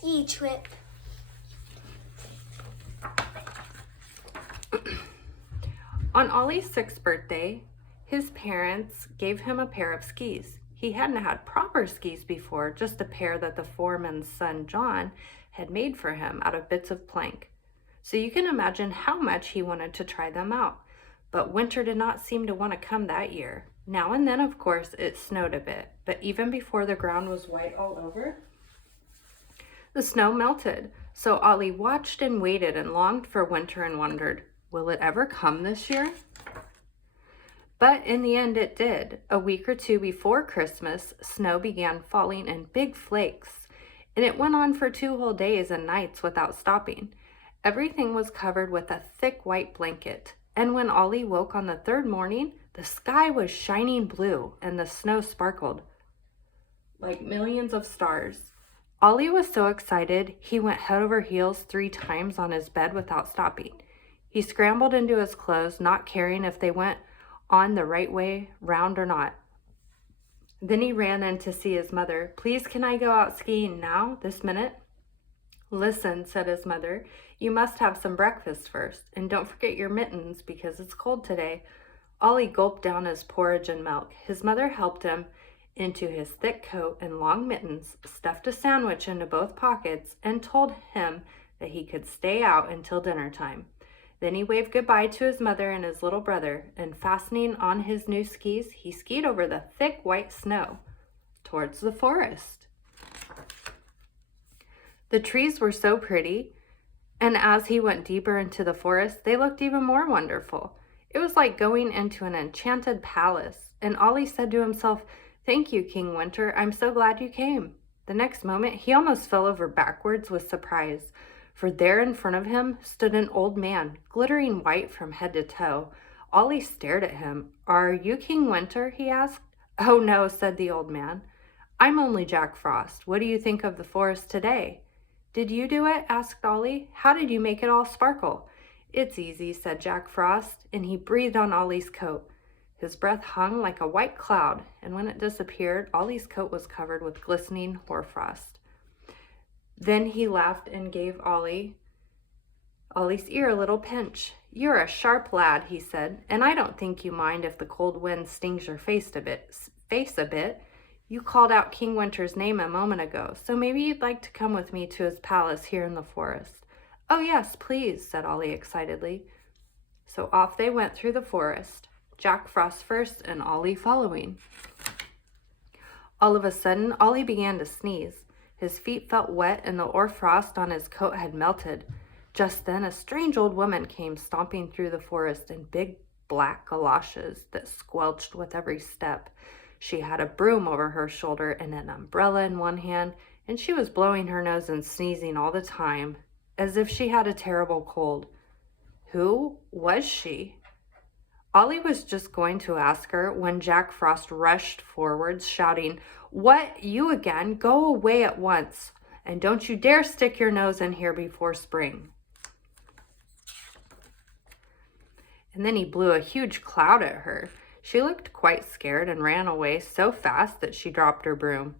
ski trip. On Ollie's 6th birthday, his parents gave him a pair of skis. He hadn't had proper skis before, just a pair that the foreman's son, John, had made for him out of bits of plank. So you can imagine how much he wanted to try them out. But winter did not seem to want to come that year. Now and then, of course, it snowed a bit, but even before the ground was white all over, the snow melted. So Ollie watched and waited and longed for winter and wondered, will it ever come this year? But in the end it did. A week or two before Christmas, snow began falling in big flakes, and it went on for 2 whole days and nights without stopping. Everything was covered with a thick white blanket, and when Ollie woke on the 3rd morning, the sky was shining blue and the snow sparkled like millions of stars. Ollie was so excited, he went head over heels 3 times on his bed without stopping. He scrambled into his clothes, not caring if they went on the right way round or not. Then he ran in to see his mother. Please, can I go out skiing now, this minute? Listen, said his mother, you must have some breakfast first, and don't forget your mittens because it's cold today. Ollie gulped down his porridge and milk. His mother helped him into his thick coat and long mittens, stuffed a sandwich into both pockets, and told him that he could stay out until dinner time. Then he waved goodbye to his mother and his little brother, and fastening on his new skis, he skied over the thick white snow towards the forest. The trees were so pretty, and as he went deeper into the forest, they looked even more wonderful. It was like going into an enchanted palace, and Ollie said to himself, Thank you, King Winter. I'm so glad you came. The next moment, he almost fell over backwards with surprise, for there in front of him stood an old man, glittering white from head to toe. Ollie stared at him. Are you King Winter? He asked. Oh, no, said the old man. I'm only Jack Frost. What do you think of the forest today? Did you do it? Asked Ollie. How did you make it all sparkle? It's easy, said Jack Frost, and he breathed on Ollie's coat. His breath hung like a white cloud, and when it disappeared, Ollie's coat was covered with glistening hoarfrost. Then he laughed and gave Ollie's ear a little pinch. You're a sharp lad, he said, and I don't think you mind if the cold wind stings your face a bit. You called out King Winter's name a moment ago, so maybe you'd like to come with me to his palace here in the forest. Oh yes, please, said Ollie excitedly. So off they went through the forest, Jack Frost first and Ollie following. All of a sudden, Ollie began to sneeze. His feet felt wet and the hoarfrost on his coat had melted. Just then, a strange old woman came stomping through the forest in big black galoshes that squelched with every step. She had a broom over her shoulder and an umbrella in one hand, and she was blowing her nose and sneezing all the time, as if she had a terrible cold. Who was she? Ollie was just going to ask her when Jack Frost rushed forwards, shouting, What, you again? Go away at once, and don't you dare stick your nose in here before spring. And then he blew a huge cloud at her. She looked quite scared and ran away so fast that she dropped her broom.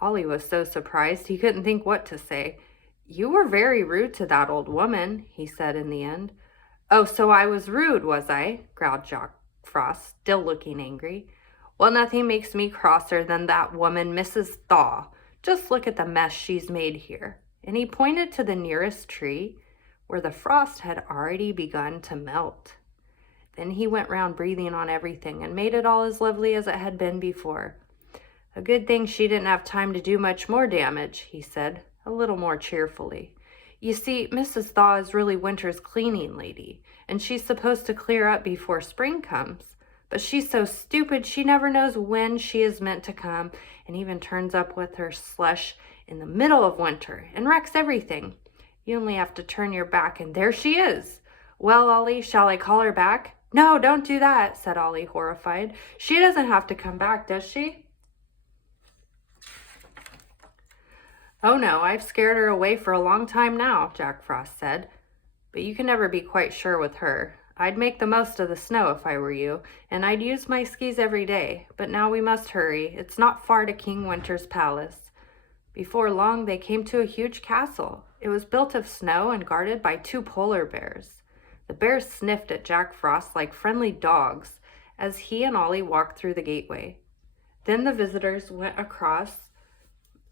Ollie was so surprised he couldn't think what to say. You were very rude to that old woman, he said in the end. Oh, so I was rude, was I? Growled Jack Frost, still looking angry. Well, nothing makes me crosser than that woman, Mrs. Thaw. Just look at the mess she's made here. And he pointed to the nearest tree where the frost had already begun to melt. Then he went round breathing on everything and made it all as lovely as it had been before. A good thing she didn't have time to do much more damage, he said, a little more cheerfully. You see, Mrs. Thaw is really Winter's cleaning lady, and she's supposed to clear up before spring comes. But she's so stupid she never knows when she is meant to come, and even turns up with her slush in the middle of winter and wrecks everything. You only have to turn your back, and there she is. Well, Ollie, shall I call her back? No, don't do that, said Ollie, horrified. She doesn't have to come back, does she? Oh no, I've scared her away for a long time now, Jack Frost said. But you can never be quite sure with her. I'd make the most of the snow if I were you, and I'd use my skis every day. But now we must hurry. It's not far to King Winter's palace. Before long, they came to a huge castle. It was built of snow and guarded by 2 polar bears. The bears sniffed at Jack Frost like friendly dogs as he and Ollie walked through the gateway. Then the visitors went across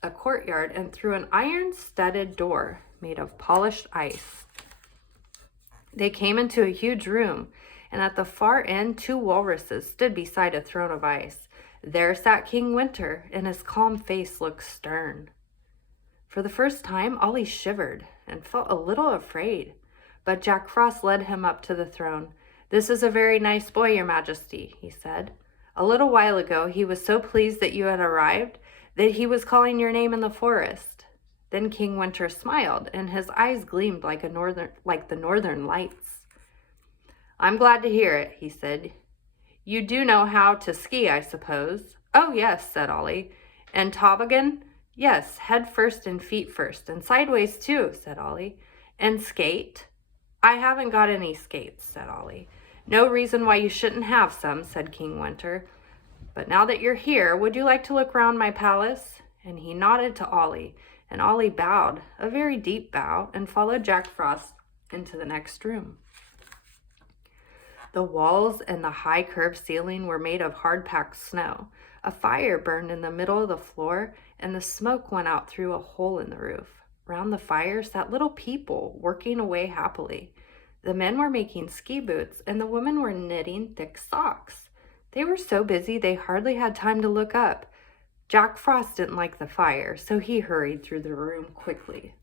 a courtyard and through an iron-studded door made of polished ice. They came into a huge room, and at the far end 2 walruses stood beside a throne of ice. There sat King Winter, and his calm face looked stern. For the first time, Ollie shivered and felt a little afraid, but Jack Frost led him up to the throne. "This is a very nice boy, Your Majesty," he said. "A little while ago, he was so pleased that you had arrived that he was calling your name in the forest." Then King Winter smiled, and his eyes gleamed like the northern lights. "I'm glad to hear it," he said. "You do know how to ski, I suppose?" "Oh, yes," said Ollie. "And toboggan?" "Yes, head first and feet first, and sideways too," said Ollie. "And skate?" "I haven't got any skates," said Ollie. "No reason why you shouldn't have some," said King Winter. "But now that you're here, would you like to look round my palace?" And he nodded to Ollie, and Ollie bowed, a very deep bow, and followed Jack Frost into the next room. The walls and the high curved ceiling were made of hard-packed snow. A fire burned in the middle of the floor, and the smoke went out through a hole in the roof. Round the fire sat little people, working away happily. The men were making ski boots, and the women were knitting thick socks. They were so busy they hardly had time to look up. Jack Frost didn't like the fire, so he hurried through the room quickly.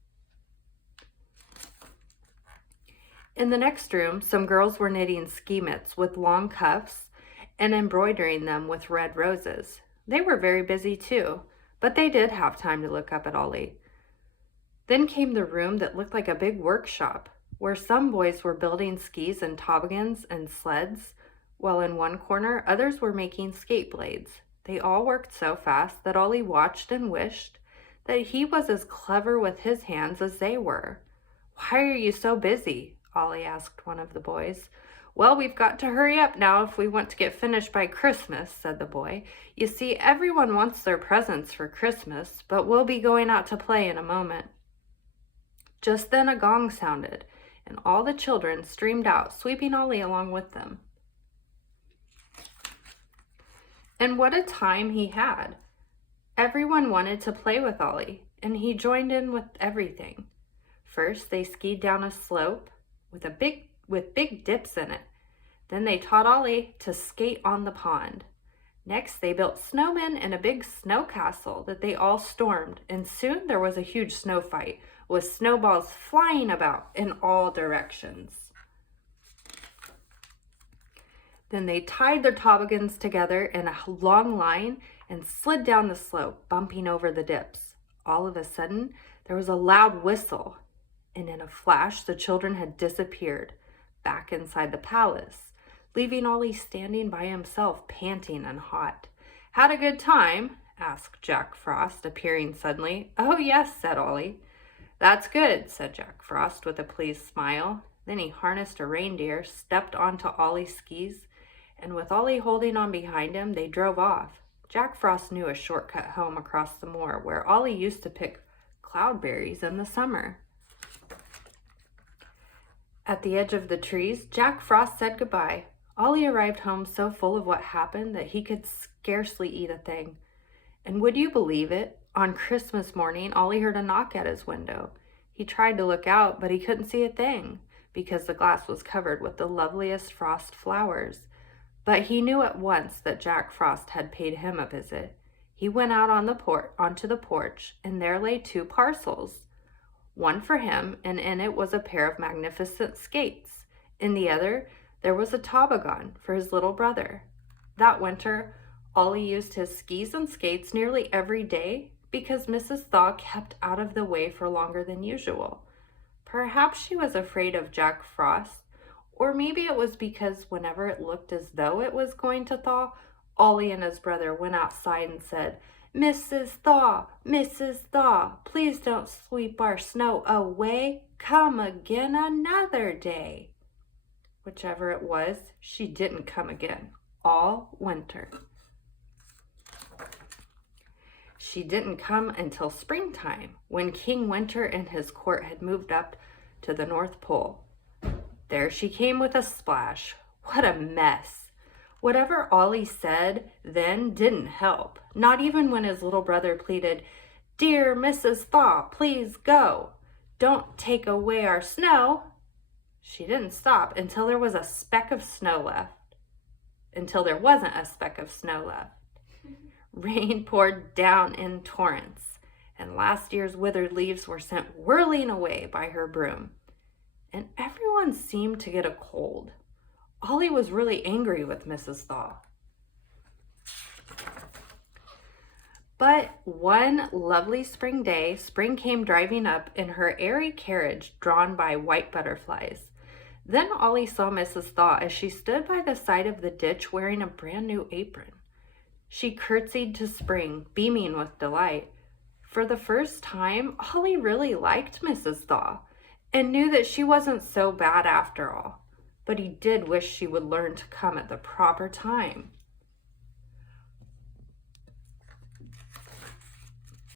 In the next room, some girls were knitting ski mitts with long cuffs and embroidering them with red roses. They were very busy too, but they did have time to look up at Ollie. Then came the room that looked like a big workshop, where some boys were building skis and toboggans and sleds, while in one corner others were making skate blades. They all worked so fast that Ollie watched and wished that he was as clever with his hands as they were. "Why are you so busy?" Ollie asked one of the boys. "Well, we've got to hurry up now if we want to get finished by Christmas," said the boy. "You see, everyone wants their presents for Christmas, but we'll be going out to play in a moment." Just then a gong sounded, and all the children streamed out, sweeping Ollie along with them. And what a time he had! Everyone wanted to play with Ollie, and he joined in with everything. First, they skied down a slope with big dips in it. Then they taught Ollie to skate on the pond. Next, they built snowmen and a big snow castle that they all stormed, and soon there was a huge snow fight with snowballs flying about in all directions. Then they tied their toboggans together in a long line and slid down the slope, bumping over the dips. All of a sudden, there was a loud whistle, and in a flash, the children had disappeared back inside the palace, leaving Ollie standing by himself, panting and hot. "Had a good time?" asked Jack Frost, appearing suddenly. "Oh, yes," said Ollie. "That's good," said Jack Frost with a pleased smile. Then he harnessed a reindeer, stepped onto Ollie's skis, and with Ollie holding on behind him, they drove off. Jack Frost knew a shortcut home across the moor where Ollie used to pick cloudberries in the summer. At the edge of the trees, Jack Frost said goodbye. Ollie arrived home so full of what happened that he could scarcely eat a thing. And would you believe it? On Christmas morning, Ollie heard a knock at his window. He tried to look out, but he couldn't see a thing because the glass was covered with the loveliest frost flowers. But he knew at once that Jack Frost had paid him a visit. He went out onto the porch, and there lay 2 parcels. One for him, and in it was a pair of magnificent skates. In the other, there was a toboggan for his little brother. That winter, Ollie used his skis and skates nearly every day because Mrs. Thaw kept out of the way for longer than usual. Perhaps she was afraid of Jack Frost, or maybe it was because whenever it looked as though it was going to thaw, Ollie and his brother went outside and said, Mrs. Thaw, please don't sweep our snow away. Come again another day." Whichever it was, she didn't come again all winter. she didn't come until springtime, when King Winter and his court had moved up to the North Pole. There she came with a splash. What a mess! Whatever Ollie said then didn't help, not even when his little brother pleaded, "Dear Mrs. Thaw, please go. Don't take away our snow." She didn't stop until there was a speck of snow left. Until there wasn't a speck of snow left. Rain poured down in torrents, and last year's withered leaves were sent whirling away by her broom. And everyone seemed to get a cold. Ollie was really angry with Mrs. Thaw. But one lovely spring day, Spring came driving up in her airy carriage drawn by white butterflies. Then Ollie saw Mrs. Thaw as she stood by the side of the ditch wearing a brand new apron. She curtsied to Spring, beaming with delight. For the first time, Ollie really liked Mrs. Thaw and knew that she wasn't so bad after all. But he did wish she would learn to come at the proper time.